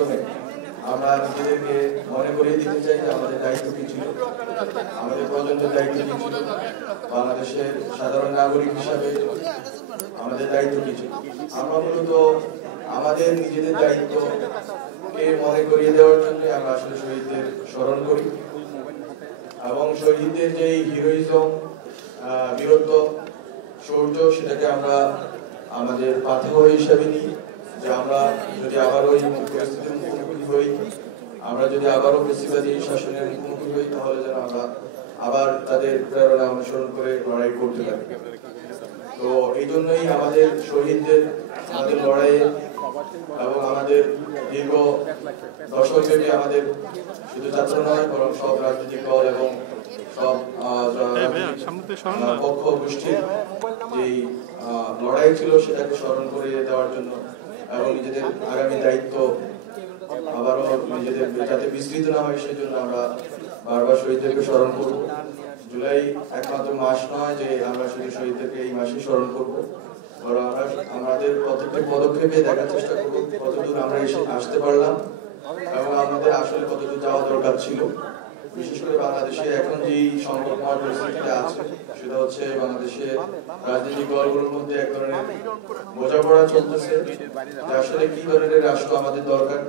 মাধ্যমে আমরা নিজেদেরকে মনে করিয়ে দিতে চাই যে আমাদের দায়িত্ব কি ছিল, আমাদের প্রজন্মের দায়িত্ব কি ছিল, বাংলাদেশের সাধারণ নাগরিক হিসাবে আমাদের দায়িত্ব কি ছিল। আমরা মূলত আমাদের নিজেদের দায়িত্বকে মনে করিয়ে দেওয়ার জন্য আমরা আসলে শহীদদের স্মরণ করি এবং শহীদদের যে হিরোইজম, বীরত্ব, শৌর্য, সেটাকে আমরা আমাদের পাথেয় হিসাবে নিই যে আমরা যদি আবার ওই পরিস্থিতির মুখোমুখি হই, আমরা যদি আবারও ফেসিবাদী শাসনের মুখোমুখি হই, তাহলে যেন আমরা আবার তাদের প্রেরণা অনুসরণ করে লড়াই করতে পারি। তো এই জন্যই আমাদের শহীদদের, আমাদের লড়াইয়ে এবং আমাদের দীর্ঘ দশকব্যাপী আমাদের শুধু ছাত্র নয় বরং সব রাজনৈতিক দল এবং সব পক্ষ গোষ্ঠীর যেই লড়াই ছিল সেটাকে স্মরণ করিয়ে দেওয়ার জন্য এবং নিজেদের আগামী দায়িত্ব আবারও নিজেদের যাতে বিস্তৃত না হয় সেজন্য আমরা বারবার শহীদদেরকে স্মরণ করব। জুলাই একমাত্র মাস নয় যে আমরা শুধু শহীদদেরকে এই মাসে স্মরণ করব, বরং আমরা আমাদের প্রত্যেকটি পদক্ষেপে দেখার চেষ্টা করব কতদূর আমরা আসতে পারলাম এবং আমাদের আসলে কতদূর যাওয়া দরকার ছিল। বিশেষ করে বাংলাদেশে এখন যেই সংকটময় পরিস্থিতিটা আছে সেটা হচ্ছে বাংলাদেশে রাজনৈতিক দলগুলোর মধ্যে এক ধরনের বোঝাপড়া চলতেছে যে আসলে কি ধরনের রাষ্ট্র আমাদের দরকার।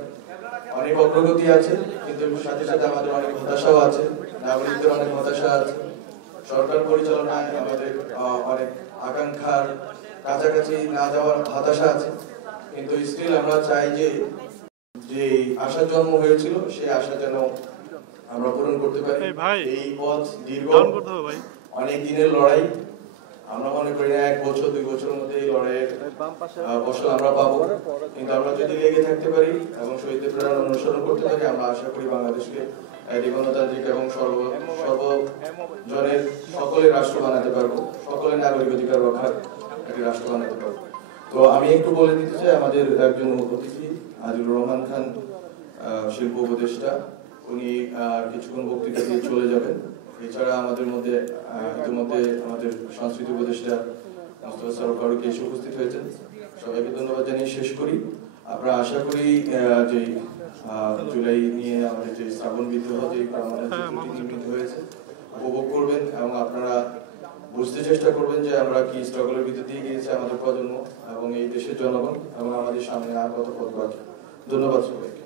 অনেক অগ্রগতি আছে কিন্তু সাথে সাথে আমাদের অনেক হতাশাও আছে, নাগরিকদের অনেক হতাশা আছে, সরকার পরিচালনায় আমাদের অনেক আকাঙ্ক্ষার কাছাকাছি না যাওয়ার হতাশা আছে। কিন্তু স্টিল আমরা চাই যে আশার জন্ম হয়েছিল সেই আশা যেন আমরা পূরণ করতে পারি। এই পথ দীর্ঘ, অনেক দিনের লড়াই। আমরা মনে করি না 1 বছর 2 বছরের মধ্যে এই লড়াইয়ের ফসল আমরা পাবো, কিন্তু আমরা যদি লেগে থাকতে পারি এবং শহীদদের প্রেরণা অনুসরণ করতে পারি, আমরা আশা করি বাংলাদেশকে একটি গণতান্ত্রিক এবং সর্বজনের সকলের রাষ্ট্র বানাতে পারবো, সকলের নাগরিক অধিকার রক্ষার একটি রাষ্ট্র বানাতে পারবো। তো আমি একটু বলে দিতে চাই, আমাদের একজন অতিথি আজিজুর রহমান খান, শিল্প উপদেষ্টা, উনি কিছুক্ষণ বক্তৃতা দিয়ে চলে যাবেন। এছাড়া আমাদের মধ্যে ইতিমধ্যে আমাদের সংস্কৃতি উপদেষ্টা মোস্তফা সরোয়ার ফারুক এসে উপস্থিত হয়েছেন। সবাইকে ধন্যবাদ জানিয়ে শেষ করি। আমরা আশা করি যে জুলাই নিয়ে আমাদের যে শ্রাবণ বিদ্রোহ যে নির্মিত হয়েছে উপভোগ করবেন এবং আপনারা বুঝতে চেষ্টা করবেন যে আমরা কি স্ট্রাগলের ভিতর দিয়ে গিয়েছি আমাদের প্রজন্ম এবং এই দেশের জনগণ এবং আমাদের সামনে আর কত পথ বাকি। ধন্যবাদ সবাইকে।